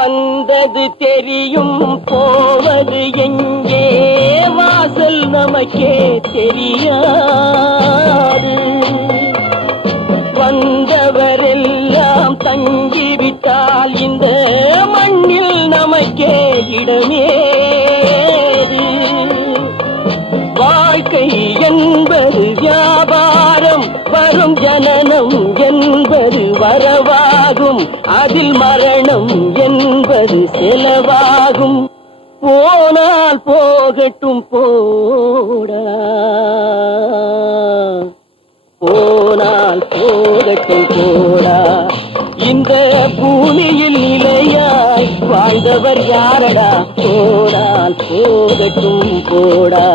வந்தது தெரியும் போவது எங்கே வாசல் நமக்கே தெரியாது. வந்தவரெல்லாம் தங்கிவிட்டால் இந்த மண்ணில் நமக்கே இடமேது. வாழ்க்கை என்பது வியாபாரம், வரும் ஜனனம் என்பது வரவாகும், அதில் மரணம் என்பது செலவாகும். போனால் போகட்டும் போடா, போனால் போகட்டும் போடா. இந்த பூமியில் நிலையாய் வாழ்ந்தவர் யாரடா? போனால் போகட்டும் போடா.